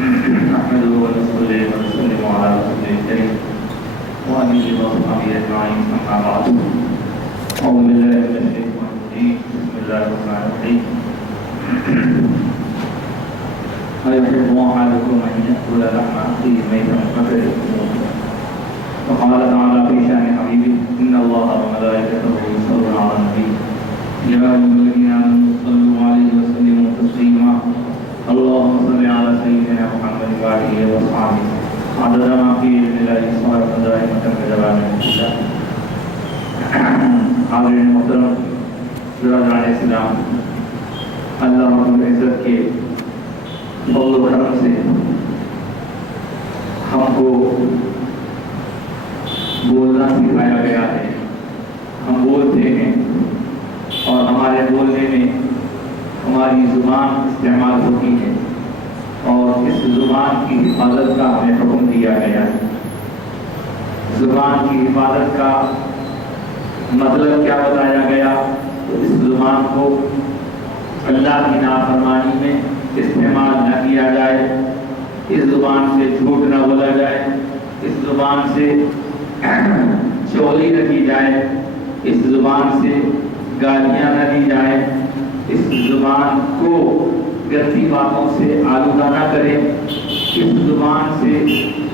نحمده ونصلي ونسلم على رسوله الكريم وآله وصحبه أجمعين أما بعد أعوذ بالله من الشيطان الرجيم بسم الله الرحمن الرحيم أيحب أحدكم أن يأكل لحم أخيه ميتا فكرهتموه وقال تعالى في شأن حبيبه إن الله وملائكته يصلون على النبي يا أيها الذين آمنوا صلوا عليه وسلموا تسليما اللهم صل على سيدنا محمد وآله وصحبه عدد ما في علم الله صلاة دائمة بجلال الله. حاضرین محترم برادران اسلام، اللہ رب العزت کے فضل و کرم سے ہم کو بولنا سکھایا گیا ہے. ہم بولتے ہیں اور ہمارے بولنے میں ہماری زبان استعمال ہوتی ہے اور اس زبان کی حفاظت کا ہمیں حکم دیا گیا ہے. زبان کی حفاظت کا مطلب کیا بتایا گیا؟ تو اس زبان کو اللہ کی نافرمانی میں استعمال نہ کیا جائے، اس زبان سے جھوٹ نہ بولا جائے، اس زبان سے چوری نہ کی جائے، اس زبان سے گالیاں نہ دی جائے، اس زبان کو غلطی باتوں سے آلودہ نہ کرے، اس زبان سے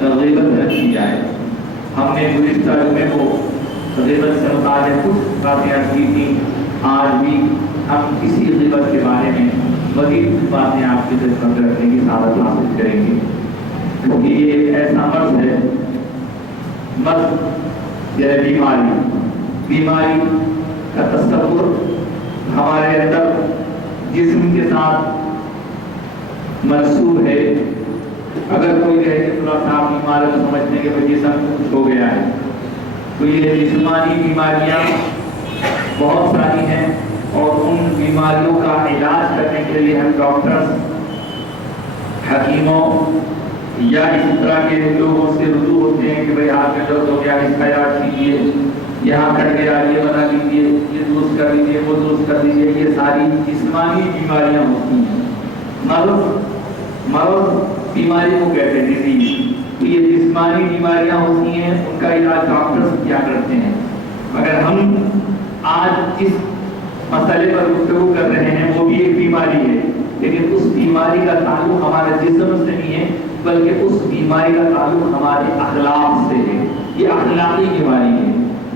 غیبت نہ کی جائے. ہم نے گزشتہ جمعے کو غیبت سے متعلق کچھ باتیں کی تھی. آج بھی ہم اسی غیبت کے بارے میں مزید باتیں آپ کی خدمت رکھنے کی سعادت حاصل کریں گے، کیونکہ یہ ایسا مرض ہے، مرض یعنی بیماری کا تصور ہمارے اندر جسم کے ساتھ منسوب ہے. اگر کوئی کہے کہ تھوڑا سا بیمار ہے تو سمجھنے کے وجہ سے کچھ ہو گیا ہے. تو یہ جسمانی بیماریاں بہت ساری ہیں اور ان بیماریوں کا علاج کرنے کے لیے ہم ڈاکٹرز، حکیموں یا اس طرح کے لوگوں سے رجوع ہوتے ہیں کہ بھئی آپ میں درد ہو گیا، اس کا علاج کیجیے، یہاں کٹ گیا یہ بنا لیجیے، یہ درست کر دیجیے، وہ درست کر دیجیے. یہ ساری جسمانی بیماریاں ہوتی ہیں. مرض بیماری کو کہتے ہیں ڈیزیز. تو یہ جسمانی بیماریاں ہوتی ہیں، ان کا علاج ڈاکٹرز کیا کرتے ہیں. مگر ہم آج جس مسئلے پر گفتگو کر رہے ہیں وہ بھی ایک بیماری ہے، لیکن اس بیماری کا تعلق ہمارے جسم سے نہیں ہے، بلکہ اس بیماری کا تعلق ہمارے اخلاق سے ہے. یہ اخلاقی بیماری ہے،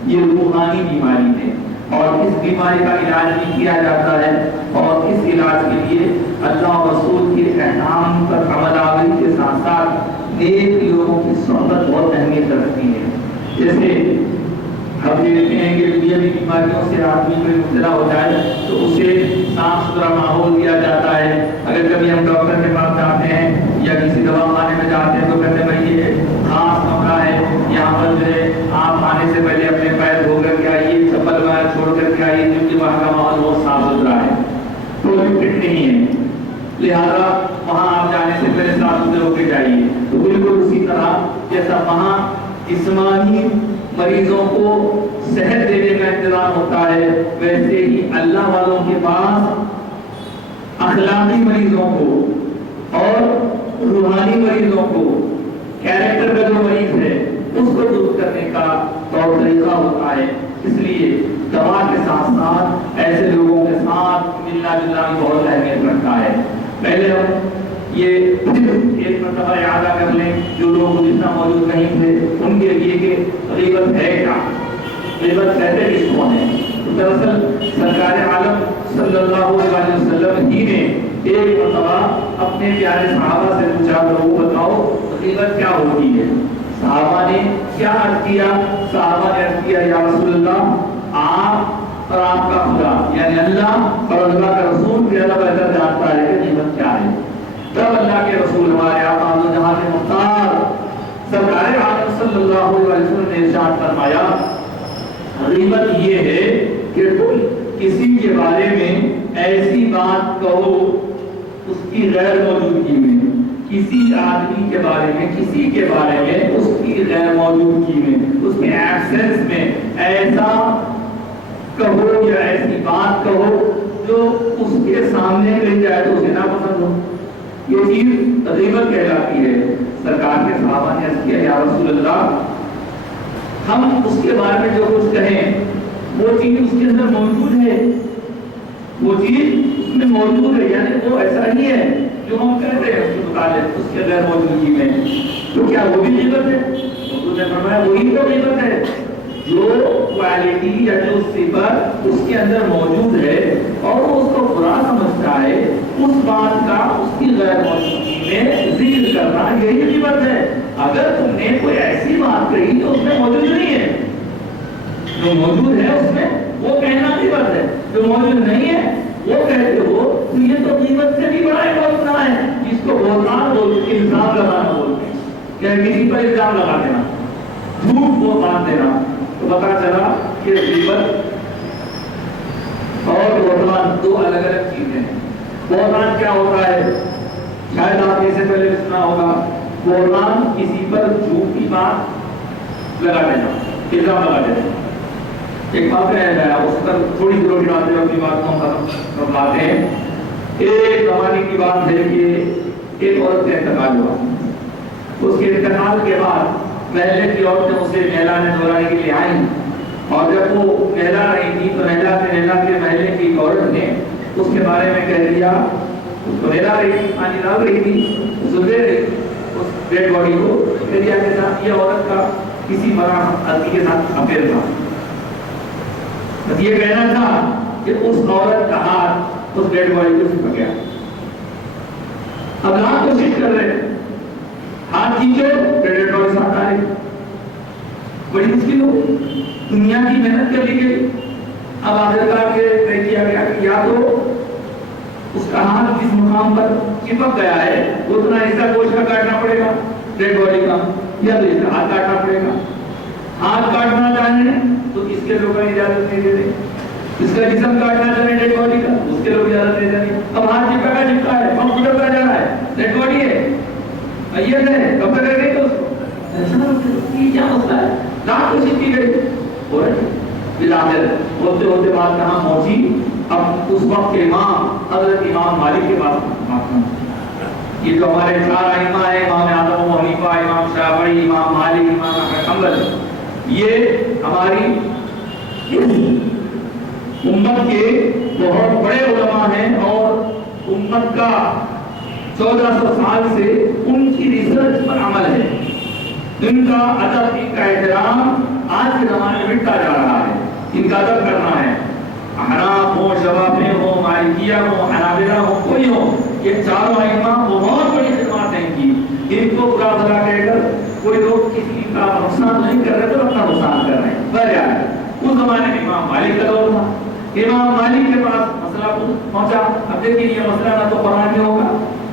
یہ روحانی بیماری ہے اور اس بیماری کا علاج بھی کیا جاتا ہے. اور اس علاج کے لیے اللہ اور رسول کے احکام پر عمل آوری کے ساتھ ساتھ نیک لوگوں کی صحبت بہت اہمیت رکھتی ہے. جیسے ہم دیکھتے ہیں کہ دنیاوی بیماریوں سے آدمی کوئی مبتلا ہو جائے تو اسے صاف ستھرا ماحول دیا جاتا ہے. اگر کبھی ہم ڈاکٹر کے پاس جاتے ہیں یا کسی دوا خانے میں جاتے ہیں تو کہتے ہیں بھائی یہ خاص کمرہ ہے، یہاں پر جو ہے آپ آنے سے پہلے اپنے پیر دھو کر کے آئیے، چپل وغیرہ چھوڑ کر کے آئیے، کیونکہ وہاں کا ماحول بہت صاف ستھرا ہے، پروٹیکٹڈ نہیں ہے، لہذا وہاں آپ جانے سے پہلے صاف ستھرے ہو کے جائیے. تو بالکل اسی طرح جیسا وہاں جسمانی مریضوں کو صحت دینے کا انتظام ہوتا ہے، ویسے ہی اللہ والوں کے پاس اخلاقی مریضوں کو اور روحانی مریضوں کو، کیریکٹر کا جو مریض ہے اس کو دور کرنے کا طور طریقہ ہوتا ہے. اس لیے دوا کے ساتھ ساتھ ایسے لوگوں کے ساتھ ملنا جلنا بھی بہت اہمیت رکھتا ہے. پہلے ہم یہ ایک مرتبہ یاد کر لیں جو لوگ جتنا موجود نہیں تھے ان کے لیے کہ غیبت ہے کیا، غیبت کہتے کس کو ہے. دراصل سرکار عالم صلی اللہ علیہ وسلم ہی نے ایک مرتبہ اپنے پیارے صحابہ سے پوچھا تو وہ بتاؤ غیبت کیا ہوتی ہے. صحابہ نے کیا عرض کیا؟ صحابہ نے عرض کیا یا رسول اللہ، آپ اور آپ کا خدا یعنی اللہ اور اللہ کا رسول زیادہ بہتر جانتا ہے کہ غیبت کیا ہے. تب اللہ کے رسول ہمارے آقا و جہاں کے مختار سرکار عالم صلی اللہ علیہ وسلم نے ارشاد فرمایا غیبت یہ ہے کہ تم کسی کے بارے میں ایسی بات کہو اس کی غیر موجودگی میں، کسی آدمی کے بارے میں، کسی کے بارے میں اس کی غیر موجودگی میں، اس کے ایبسنس میں ایسا کہو یا ایسی بات کہو جو اس کے سامنے لے جائے تو اسے ناپسند ہو. یہ چیز چیز غیبت کہلاتی ہے۔ سرکار کے صحابہ نے عرض کیا یا رسول اللہ ہم اس کے بارے میں جو کچھ کہیں وہ چیز اس کے اندر موجود ہے، وہ چیز اس میں موجود ہے، یعنی وہ ایسا ہی ہے جو ہم کہتے ہیں اس کے متعلق اس کے غیر موجودگی میں، تو کیا وہ بھی غیبت ہے؟ حضور نے فرمایا وہی تو غیبت ہے جو کوالٹی یا جو صفت اس کے اندر موجود ہے اور وہ اس کو برا سمجھتا ہے، اس بات کا اس کی غیر موجودگی میں ذکر کرنا یہی غیبت ہے۔ اگر تم نے کوئی ایسی بات کہی جو اس میں موجود نہیں ہے، جو موجود ہے اس میں وہ کہنا غیبت ہے، جو موجود نہیں ہے وہ کہتے ہو تو یہ تو غیبت سے بھی بڑا ایک گناہ ہے، جس کو بہتان بولتے ہیں، الزام لگانا بولتے ہیں، کہ کسی پر الزام لگا دینا، جھوٹ وہ باندھ دینا۔ تو پتا چلا کہ غیبت اور بہتان دو الگ الگ چیزیں ہیں۔ بہتان کیا ہوتا ہے؟ شاید آپ نے سے پہلے سنا ہوگا، بہتان کسی پر جھوٹی بات لگا دینا، الزام لگا دینا۔ ایک بات ہے اس پر تھوڑی سی روشنی آتے ہوئے اپنی بات کو ہم ختم ہیں۔ ایک زمانے کی بات ہے کہ ایک عورت کا انتقال ہوا، اس کے انتقال کے بعد محلے کی عورتیں اسے نہلانے دھلانے کے لیے آئیں، اور جب وہ نہلا رہی تھی تو نہلاتے محلے کی ایک عورت نے اس کے بارے میں کہہ دیا، اس کو نہلا رہی تھی، پانی ڈال رہی تھی، اسے دے رہی اس ڈیڈ باڈی کو، کہہ دیا کہ صاحب یہ عورت کا کسی مرا آدمی کے ساتھ افیئر تھا۔ بس یہ کہنا تھا کہ اس عورت کا ہاتھ اس ڈیڈ باڈی کو چھپک گیا۔ اب آپ کوشش کر رہے ہیں، ہاتھ کھینچو ڈیڈ باڈی ساتھ آ رہی، بڑی مشکل ہو، دنیا کی محنت کر لی گئی۔ اب آخرکار کے طے کیا گیا کہ یا تو اس کا ہاتھ جس مقام پر چپک گیا ہے اتنا حصہ گوشت کا کاٹنا پڑے گا ڈیڈ باڈی کا، یا تو اس کا ہاتھ کاٹنا پڑے گا۔ ہاتھ کاٹنا چاہیں تو اس کے لوگ اجازت نہیں دیتے، اس کا جسم کاٹنا چاہیں ڈیڈ باڈی کا، اس کے لوگ اجازت نہیں دیتے۔ اب ہاتھ چپکا ہے، پمپ گزرتا جا رہا ہے، ڈیڈ باڈی ہے، میت ہے، کب تک رہے گی تو یہ کیا مسئلہ ہے؟ لاکھ کوشش کی گئی اور بلاخر ہوتے ہوتے بات کہاں پہنچی؟ اب اس وقت کے امام حضرت امام مالک کے پاس، یہ جو ہمارے چار ائمہ ہیں، امام اعظم ابو حنیفہ، امام شافعی، امام مالک، امام احمد بن حنبل، یہ ہماری امت کے بہت بڑے علماء ہیں اور امت کا 1400 سال سے ان کی ریسرچ پر عمل ہے۔ ان کا ادب، ان کا احترام آج کے زمانے میں مٹتا جا رہا ہے، ان کا ادب کرنا ہے۔ احناف ہو، شوافی ہو، مالکیہ ہو، حنابلہ ہو، کوئی ہو، یہ چاروں ائمہ بہت بڑی خدمات ہیں کی۔ ان کو برا بھلا کہہ کر کوئی لوگ کسی کا نقصان نہیں کر رہے تو اپنا نقصان کر رہے ہیں۔ بہرحال اس زمانے میں امام مالک کا دور تھا، امام مالک کے پاس مسئلہ پہنچا۔ اب دیکھیے یہ مسئلہ نہ تو قرآن میں ہوگا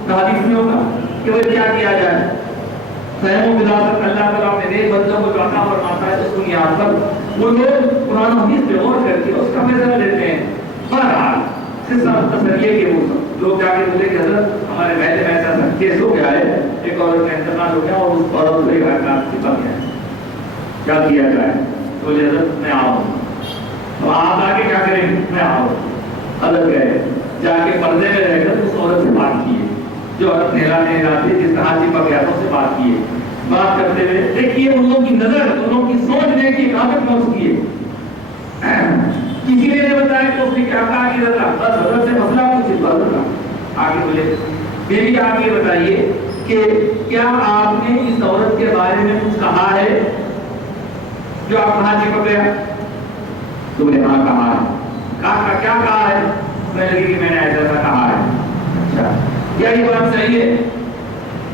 نہ حدیث میں ہوگا کہ وہ کیا کیا جائے۔ فہم و بلاغت اللہ تعالیٰ نے نیک بندوں کو جو عطا فرماتا ہے اس بنیاد پر وہ لوگ قرآن و حدیث پہ غور کر کے اس کا فیصلہ لیتے ہیں۔ بہرحال مختصر یہ کہ وہ لوگ جا کے بولے کہ حضرت ہمارے محلے میں ایسا کیس ہو گیا ہے، ایک عورت کا انتقال ہو گیا اور اس عورت کو ایک حکام چھپا گیا ہے، کیا کیا جائے؟ تو بولے حضرت میں آؤں، تو آپ آگے کیا کریں؟ میں آؤں۔ حضرت گئے، جا کے پردے میں رہ کر اس عورت سے بات کیے، جو عورت نہلاتی جس طرح چپک گیا تھا اس سے بات کیے۔ بات کرتے ہوئے دیکھیے ان لوگوں کی نظر، ان لوگوں کی سوچ دیکھیے کہاں تک پہنچتی ہے۔ کسی نے نہیں بتایا کہ اس نے کیا کہا کہ بس حضرت سے مسئلہ پوچھے، بس آگے بولے میری آپ یہ بتائیے کہ کیا آپ نے اس عورت کے بارے میں کچھ کہا ہے جو آپ کہاں چپک گیا؟ تو بولے ہاں کہا ہے۔ کہا کیا کہا ہے؟ میں لگی کہ میں نے ایسا ایسا کہا ہے۔ اچھا کیا یہ بات صحیح ہے؟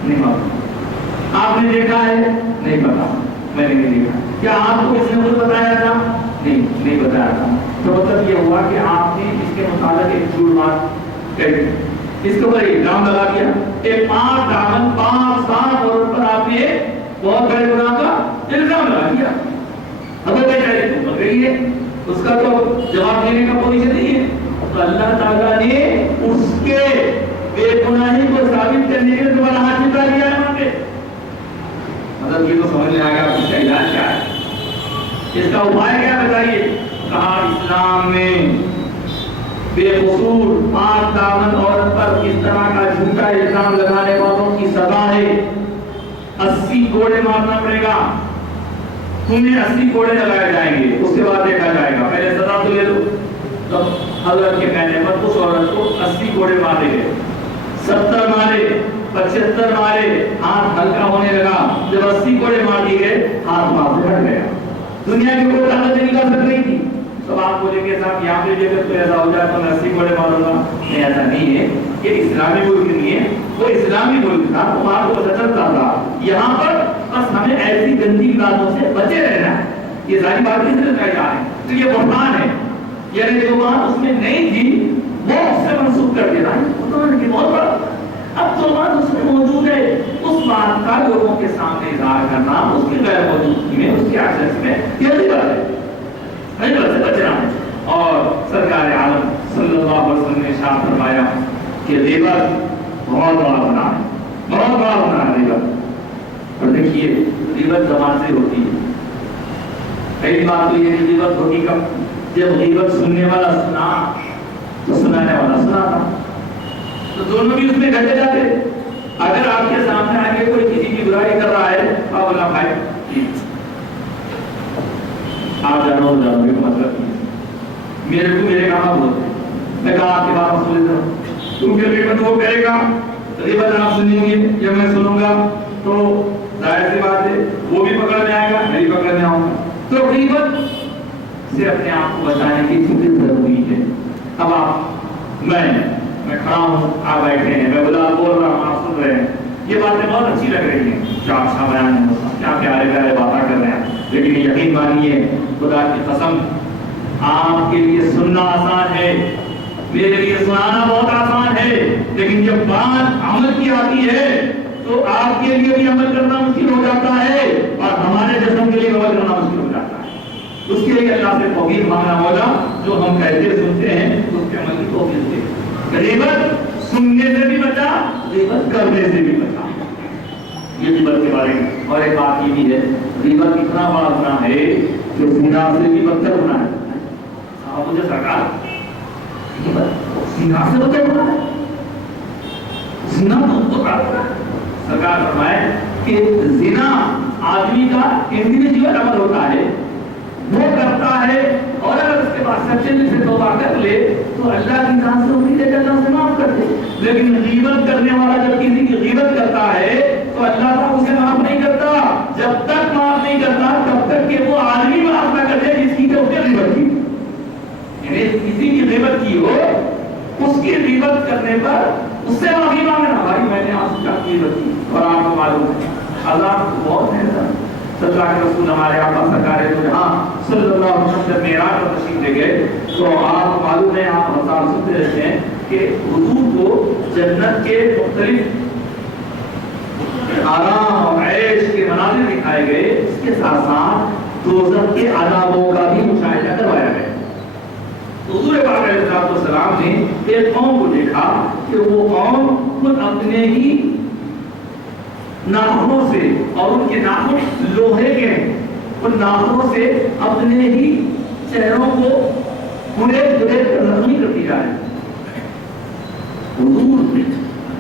نہیں معلوم۔ آپ نے دیکھا ہے؟ نہیں پتا، میں نے نہیں دیکھا۔ کیا آپ کو اس نے کچھ بتایا تھا؟ نہیں بتایا تھا۔ تو مطلب یہ ہوا کہ آپ نے اس کے متعلق ایک جھوٹ بات کہی، اس کے اوپر الزام لگا دیا، ایک پاک دامن پاک صاف عورت پر آپ نے بہت بڑے گناہ کا الزام لگا دیا۔ اگر بیچاری تو مر گئی ہے، اس کا تو جواب دینے کا پوزیشن نہیں ہے، تو اللہ تعالیٰ نے اس کے بے گناہی کو ثابت کرنے کے لیے دوبارہ ہاتھ چکا دیا ہے وہاں پہ۔ مطلب یہ تو سمجھ میں آ گیا اس کا علاج کیا ہے، اس کا اپائے کیا بتائیے؟ کہا اسلام میں بے قصور پاک دامن عورت پر اس طرح کا جھوٹا الزام لگانے والوں کی سزا ہے 80 کوڑے مارنا پڑے گا. تمہیں 80 کوڑے لگائے جائیں گے, اس کے بعد دیکھا جائے گا, پہلے سزا تو لے لو. تو حضرت کے کہنے پر اس عورت کو 80 کوڑے مارے گئے, 70 مارے, 75 مارے, ہاتھ ہلکا ہونے لگا. جب 80 کوڑے مار دیے گئے, ہاتھ وہاں سے ہٹ گیا. دنیا کی کوئی طاقت نہیں کر سک رہی تھی. تو آپ بولیں گے صاحب یہاں پہ اگر کوئی ایسا ہو جائے تو میں 80 کوڑے ماروں گا. نہیں, ایسا نہیں ہے. یہ اسلامی ملک نہیں ہے, وہ اسلامی ملک تھا, تو وہاں کو پتہ چلتا تھا. یہاں پر بس ہمیں ایسی گندی باتوں سے بچے رہنا ہے. یہ ساری بات کس طرح کہا ہے, تو یہ بہتان ہے. یعنی جو بات اس میں نہیں تھی وہ اس سے منسوخ کر دینا ہے, بہتان کی بہت بڑا. اب جو بات اس میں موجود ہے اس بات کا لوگوں کے سامنے اظہار کرنا, اس کی غیر موجودگی میں, اس کے ایبسنس میں, یہ غیبت ہے. غیبت سے بچنا ہے. اور سرکار عالم صلی اللہ علیہ وسلم نے ارشاد فرمایا کہ غیبت بہت بڑا گناہ ہے, بہت بڑا گناہ ہے غیبت. اور دیکھیے غیبت زبان سے ہوتی ہے. پہلی بات تو یہ ہے کہ غیبت ہوگی کب, جب غیبت سننے والا سنا تو سنانے والا سنا تھا, تو دونوں بھی اس میں گھٹے جاتے. اگر آپ کے سامنے آگے کوئی کسی کی برائی کر رہا ہے, آپ بولا بھائی آپ جانو مطلب میرے کو میرے کہاں بولتے ہیں, میں کہا آپ کے بات مسئلے تھا, کیونکہ غیبت وہ کرے گا, غیبت آپ سنیں گے یا میں سنوں گا تو ظاہر سی بات ہے وہ بھی پکڑ میں آئے گا, میں بھی پکڑ میں آؤں گا. تو غیبت سے اپنے آپ کو بچانے کی فکر ضروری ہے. اب آپ میں کھڑا ہوں, آپ بیٹھے ہیں, میں بولا بول رہا ہوں, آپ سن رہے ہیں, یہ باتیں بہت اچھی لگ رہی ہیں, کیا اچھا بیان ہے, کیا پیارے پیارے باتیں کر رہے ہیں, لیکن یقین مانیے خدا کی قسم آپ کے لیے سننا آسان ہے, میرے لیے سنانا بہت آسان ہے, لیکن جب بات عمل کی آتی ہے تو آپ کے لیے بھی عمل کرنا مشکل ہو جاتا ہے, اور ہمارے جسم کے لیے عمل کرنا مشکل ہو جاتا ہے. اس کے لیے اللہ سے توفیق مانگنا ہوگا, جو ہم کہتے سنتے ہیں اس کے عمل کی توفیق دے. غیبت سننے سے بھی بچا, غیبت کرنے سے بھی بچا. یہ غیبت کے بارے میں. اور ایک بات یہ بھی ہے, غیبت اتنا بڑا گناہ ہے کہ زنا سے بھی بدتر گناہ ہے. صاحب مجھے سرکار زنا سے بدتر گناہ ہے, زنا تو بڑا گناہ ہے. سرکار فرمائے کہ زنا آدمی کا انڈیویجول عمل ہوتا ہے, وہ کرتا ہے, اور اگر اس کے بعد سچے دل سے توبہ کر لے تو اللہ کی ذات سے امید ہے کہ اللہ سے معاف کر دے. لیکن غیبت کرنے والا جب کسی کی غیبت کرتا ہے تو اللہ تعالیٰ اسے معاف نہیں کرتا. جب تک معاف نہیں کرتا تب تک کہ وہ آدمی معاف نہ کر دے جس کی اس نے غیبت کی. یعنی کسی کی غیبت کی ہو, اس کی غیبت کرنے پر اس سے معافی مانگنا, بھائی میں نے آپ کی غیبت کی اور آپ کو معلوم ہے اللہ بہت ہے. اللہ کے رسول ہمارے آقا سرکار دو جہاں صلی اللہ علیہ وسلم جب معراج پر تشریف لے گئے تو آپ معلوم ہے, آپ مثال سنتے رہتے ہیں کہ حضور کو جنت کے مختلف آرام اور عیش کے مناظر دکھائے گئے, اس کے ساتھ ساتھ دوزخ کے عذابوں کا بھی مشاہدہ کروایا گیا. حضور پاک علیہ الصلوۃ والسلام نے ایک قوم کو دیکھا کہ وہ قوم خود اپنے ہی ناخنوں سے, اور ان کے ناخن لوہے کے, ان ناخنوں سے اپنے ہی چہروں کو گریز کر زخمی کرتی جا رہی. حضور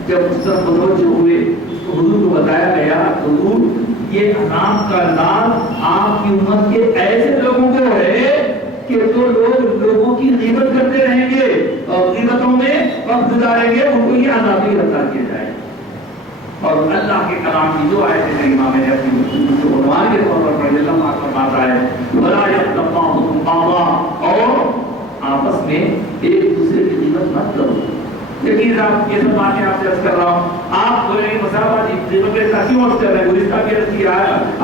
جب اس طرف متوجہ ہوئے تو حضور کو بتایا گیا, حضور یہ عذاب کا انداز آپ کی امت کے ایسے لوگوں کو ہے کہ جو لوگ لوگوں کی غیبت کرتے رہیں گے اور غیبتوں میں وقت گزاریں گے, ان کو یہ عذاب ہی رفتار کیا جائے. اور اللہ کے کلام کی جو آیت کریمہ میں نے اپنی جو عنوان کے طور پر پڑھی, اللہ پاک فرماتا ہے وَلَا يَغْتَبْ بَعْضُكُمْ بَعْضًا, اور آپس میں ایک دوسرے کی غیبت مت کرو. لیکن آپ یہ سب باتیں آپ سے عرض کر رہا ہوں, آپ بولیں مساوات غیبت کے ساتھی اور سے ہے گزشتہ کے عرض کیا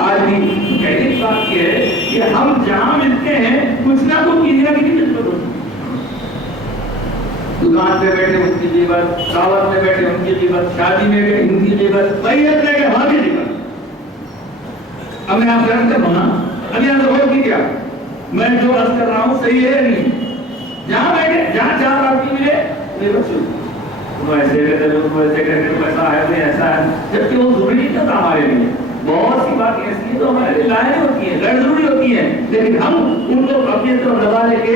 آج بھی پہلی بات یہ ہے کہ ہم جہاں ملتے ہیں کچھ نہ کچھ کسی نہ کسی خدمت ہوتی ہے. دکان پہ بیٹھے ان کی غیبت, دعوت میں بیٹھے ان کی غیبت, شادی میں بیٹھے ان کی غیبت, بیعت میں گئے وہاں کی غیبت. اب میں آپ سے عرض کروں نا, اب یہاں سے غور کیجیے, میں جو عرض کر رہا ہوں صحیح ہے نہیں. جہاں بیٹھے, جہاں چار آدمی ملے غیبت شروع, وہ ایسے کہتے ہیں, وہ ایسے کہتے ہیں, ایسا ہے, ایسا ہے, جبکہ وہ ضروری نہیں ہوتا ہمارے لیے. بہت سی باتیں ایسی ہیں تو ہمارے لیے لائق ہوتی ہیں, غیر ضروری ہوتی ہیں, لیکن ہم ان کو اپنی طرف لگا لے کے